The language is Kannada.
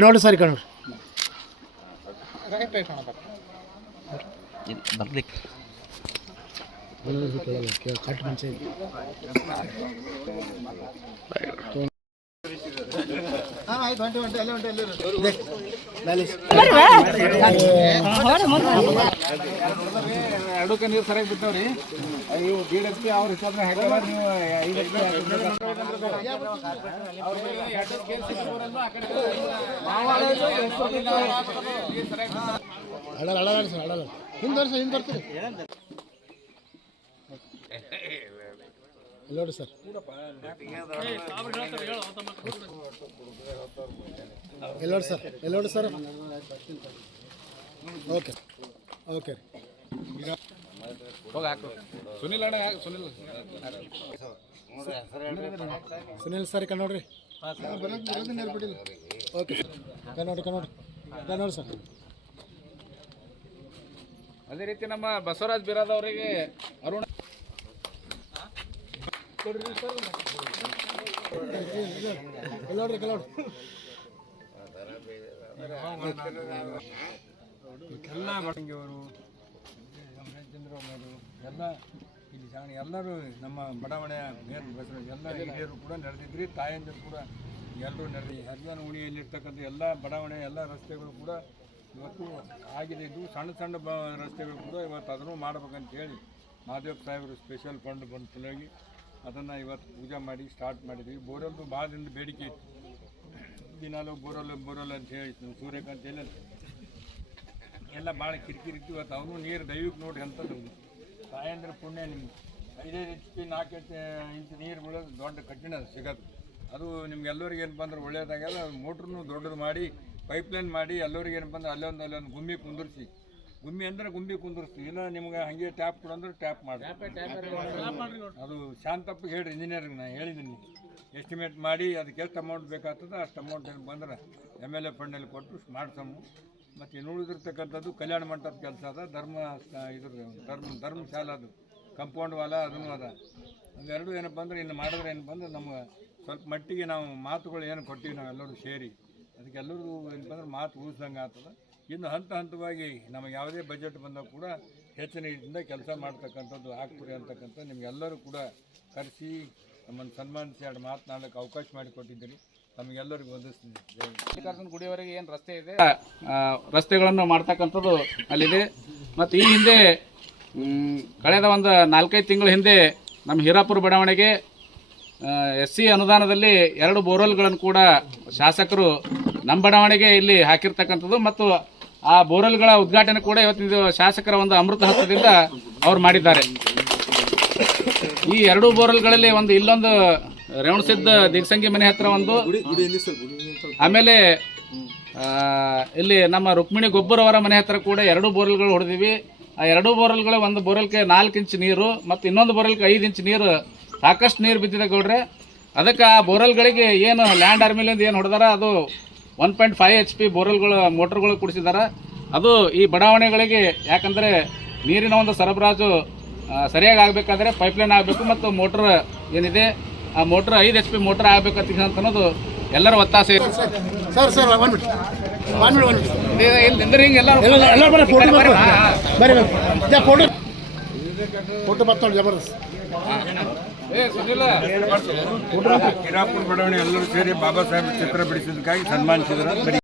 ನೋಡಿ ಸರಿ ಕಣೋರು ಕಟ್ ಮಂಚ ಎರಡಕ್ಕೆ ನೀರು ಸರಿಯಾಗಿ ಬಿಟ್ಟವ್ರಿ ಇವು ಬೀಡಕ್ಕೆ ಅವ್ರ ಹಿಸಾಬ್ನ ಹಾಕ್ಯಾರ ನೀವು 5 ಹಿಂದೆ ಬರ್ತೀರಿ ನೋಡಿ ಸರ್ ಎಲ್ಲೋಡಿ ಸರ್ ಓಕೆ ಓಕೆ ಸುನಿಲ್ ಅಣ್ಣ ಸುನಿಲ್ ಸರ್ ನೋಡ್ರಿ ಓಕೆ ನೋಡಿ ಸರ್ ಅದೇ ರೀತಿ ನಮ್ಮ ಬಸವರಾಜ್ ಬಿರಾದ್ ಅವರಿಗೆ ಅರುಣ ಎಲ್ಲೋಡ್ರಿ ಎಲ್ಲ ಬಡಂಗಿಯವರು ರಾಮಚಂದ್ರ ಅವರು ಎಲ್ಲ ಇಲ್ಲಿ ಶಾಣಿ ಎಲ್ಲರೂ ನಮ್ಮ ಬಡಾವಣೆಯ ಮೇಲ್ ಬಸವರಾಜ್ ಎಲ್ಲ ಹಿರಿಯರು ಕೂಡ ನಡೆದಿದ್ರಿ ತಾಯಂದಿರು ಕೂಡ ಎಲ್ಲರೂ ನಡೆದಿ ಹರಿಯಾಣ ಉಳಿಯಲ್ಲಿರ್ತಕ್ಕಂಥ ಎಲ್ಲ ಬಡಾವಣೆ ಎಲ್ಲ ರಸ್ತೆಗಳು ಕೂಡ ಇವತ್ತು ಆಗಿದೆ. ಇದು ಸಣ್ಣ ರಸ್ತೆಗಳು ಕೂಡ ಇವತ್ತು ಅದನ್ನು ಮಾಡ್ಬೇಕಂತ ಹೇಳಿ ಮಹಾದೇವ್ ಸಾಹೇಬರು ಸ್ಪೆಷಲ್ ಫಂಡ್ ಬಂದ ಸಲುವಾಗಿ ಅದನ್ನು ಇವತ್ತು ಪೂಜೆ ಮಾಡಿ ಸ್ಟಾರ್ಟ್ ಮಾಡಿದ್ವಿ. ಬೋರಲ್ದು ಭಾಳ ದಿನದ ಬೇಡಿಕೆ ಇತ್ತು, ದಿನಾಲು ಬೋರಲ್ ಅಂತ ಹೇಳಿ ಸೂರ್ಯಕಾಂತ್ ಎಲ್ಲ ಎಲ್ಲ ಭಾಳ ಕಿರಿಕಿರಿ ಇತ್ತು. ಇವತ್ತು ಅವನು ನೀರು ದೈವಿಕ ನೋಡಿ ಅಂಥದ್ದು ತಾಯಂದ್ರೆ ಪುಣ್ಯ ನಿಮ್ಗೆ 5 HP 4 ಇಂಚ್ ನೀರು ಬೀಳೋದು ದೊಡ್ಡ ಕಠಿಣ ಸಿಗೋದು. ಅದು ನಿಮ್ಗೆಲ್ಲರಿಗೆ ಏನಪ್ಪ ಅಂದ್ರೆ ಒಳ್ಳೆಯದಾಗ್ಯದ. ಮೋಟ್ರನ್ನು ದೊಡ್ಡದು ಮಾಡಿ ಪೈಪ್ಲೈನ್ ಮಾಡಿ ಎಲ್ಲರಿಗೆ ಏನಪ್ಪ ಅಂದ್ರೆ ಅಲ್ಲೊಂದು ಗುಮ್ಮಿ ಕುಂದಿರ್ಸಿ, ಗುಮ್ಮಿ ಅಂದ್ರೆ ಗುಮ್ಮಿ ಕುಂದಿರ್ಸ್ತೀವಿ. ಇಲ್ಲ ನಿಮ್ಗೆ ಹಾಗೆ ಟ್ಯಾಪ್ ಕೊಡಂದ್ರೆ ಟ್ಯಾಪ್ ಮಾಡಿ. ಅದು ಶಾಂತಪ್ಪಗೆ ಹೇಳ್ರಿ, ಇಂಜಿನಿಯರ್ಗೆ ನಾನು ಹೇಳಿದ್ದೀನಿ, ಎಸ್ಟಿಮೇಟ್ ಮಾಡಿ ಅದಕ್ಕೆ ಎಷ್ಟು ಅಮೌಂಟ್ ಬೇಕಾಗ್ತದೆ ಅಷ್ಟು ಅಮೌಂಟ್ ಏನು ಬಂದ್ರೆ MLA ಫಂಡಲ್ಲಿ ಕೊಟ್ಟು ಮಾಡ್ಸಮ್ಮು. ಮತ್ತು ಇನ್ನು ಉಳಿದಿರ್ತಕ್ಕಂಥದ್ದು ಕಲ್ಯಾಣ ಮಂಟಪದ ಕೆಲಸ ಅದ, ಧರ್ಮಶಾಲ ಅದು ಕಂಪೌಂಡ್ ವಾಲ ಅದನ್ನು ಅದ. ಅವೆರಡು ಏನಪ್ಪ ಅಂದ್ರೆ ಇನ್ನು ಮಾಡಿದ್ರೆ ಏನಪ್ಪ ಅಂದ್ರೆ ನಮ್ಗೆ ಸ್ವಲ್ಪ ಮಟ್ಟಿಗೆ ನಾವು ಮಾತುಗಳು ಏನು ಕೊಟ್ಟಿವಿ ನಾವೆಲ್ಲರೂ ಸೇರಿ ಅದಕ್ಕೆ ಎಲ್ಲರಿಗೂ ಏನಪ್ಪ ಅಂದ್ರೆ ಮಾತು ಉಳಿಸ್ದಂಗೆ ಆಗ್ತದೆ. ಇನ್ನು ಹಂತವಾಗಿ ನಮಗೆ ಯಾವುದೇ ಬಜೆಟ್ ಬಂದಾಗ ಕೂಡ ಹೆಚ್ಚಿನ ಇದರಿಂದ ಕೆಲಸ ಮಾಡ್ತಕ್ಕಂಥದ್ದು ಆಗ್ತದೆ ಅಂತಕ್ಕಂಥ ನಿಮಗೆಲ್ಲರೂ ಕೂಡ ಕರೆಸಿ ನಮ್ಮನ್ನು ಸನ್ಮಾನಿಸಿ ಎರಡು ಮಾತನಾಡೋಕ್ಕೆ ಅವಕಾಶ ಮಾಡಿಕೊಟ್ಟಿದ್ದೀರಿ. ತಮಗೆಲ್ಲರಿಗೂ ವಂದಿಸ್ತೀನಿ. ಮಲ್ಲಿಕಾರ್ಜುನ ಗುಡಿಯವರೆಗೆ ಏನು ರಸ್ತೆ ಇದೆ, ರಸ್ತೆಗಳನ್ನು ಮಾಡ್ತಕ್ಕಂಥದ್ದು ಅಲ್ಲಿದೆ. ಮತ್ತು ಈ ಹಿಂದೆ ಕಳೆದ ಒಂದು 4-5 ತಿಂಗಳ ಹಿಂದೆ ನಮ್ಮ ಹೀರಾಪುರ ಬಡಾವಣೆಗೆ SC ಅನುದಾನದಲ್ಲಿ 2 ಬೋರ್ವೆಲ್ಗಳನ್ನು ಕೂಡ ಶಾಸಕರು ನಮ್ಮ ಬಡಾವಣೆಗೆ ಇಲ್ಲಿ ಹಾಕಿರ್ತಕ್ಕಂಥದ್ದು ಮತ್ತು ಆ ಬೋರ್ವೆಲ್ಗಳ ಉದ್ಘಾಟನೆ ಕೂಡ ಇವತ್ತಿನ ಶಾಸಕರ ಒಂದು ಅಮೃತ ಹಸ್ತದಿಂದ ಅವ್ರು ಮಾಡಿದ್ದಾರೆ. ಈ 2 ಬೋರ್ವೆಲ್ಗಳಲ್ಲಿ ಇಲ್ಲೊಂದು ರೇವಣಸಿದ್ದ ದಿಗ್ಸಂಗಿ ಮನೆ ಹತ್ರ ಒಂದು, ಆಮೇಲೆ ಇಲ್ಲಿ ನಮ್ಮ ರುಕ್ಮಿಣಿ ಗೊಬ್ಬರವರ ಮನೆ ಹತ್ರ ಕೂಡ 2 ಬೋರ್ವೆಲ್ಗಳು ಹೊಡೆದಿವಿ. ಆ 2 ಬೋರ್ವೆಲ್ಗಳು ಒಂದು ಬೋರ್ವೆಲ್ಗೆ 4 ಇಂಚ್ ನೀರು ಮತ್ತು ಇನ್ನೊಂದು ಬೋರ್ವೆಲ್ಗೆ 5 ಇಂಚ್ ನೀರು, ಸಾಕಷ್ಟು ನೀರು ಬಿದ್ದಿದೆ ಗೌಡ್ರೆ. ಅದಕ್ಕೆ ಆ ಬೋರ್ವೆಲ್ಗಳಿಗೆ ಏನು ಲ್ಯಾಂಡ್ ಆರ್ಮಿಲಿಂದ ಏನು ಹೊಡೆದಾರ ಅದು 1.5 HP ಬೋರ್ವೆಲ್ಗಳು ಮೋಟ್ರ್ಗಳು ಕೊಡಿಸಿದ್ದಾರೆ. ಅದು ಈ ಬಡಾವಣೆಗಳಿಗೆ, ಯಾಕಂದರೆ ನೀರಿನ ಒಂದು ಸರಬರಾಜು ಸರಿಯಾಗಿ ಆಗಬೇಕಾದ್ರೆ ಪೈಪ್ಲೈನ್ ಆಗಬೇಕು ಮತ್ತು ಮೋಟ್ರ್ ಏನಿದೆ ಆ ಮೋಟ್ರ್ 5 HP ಮೋಟ್ರ್ ಆಗಬೇಕಂತ ಅನ್ನೋದು ಎಲ್ಲರ ಒತ್ತಾಸೆ. ಹೀರಾಪುರ ಬಡಾವಣೆ ಎಲ್ಲರೂ ಸೇರಿ ಬಾಬಾ ಸಾಹೇಬ್ ಚಿತ್ರ ಬಿಡಿಸಿದ್ದಕ್ಕಾಗಿ ಸನ್ಮಾನಿಸಿದ್ರು.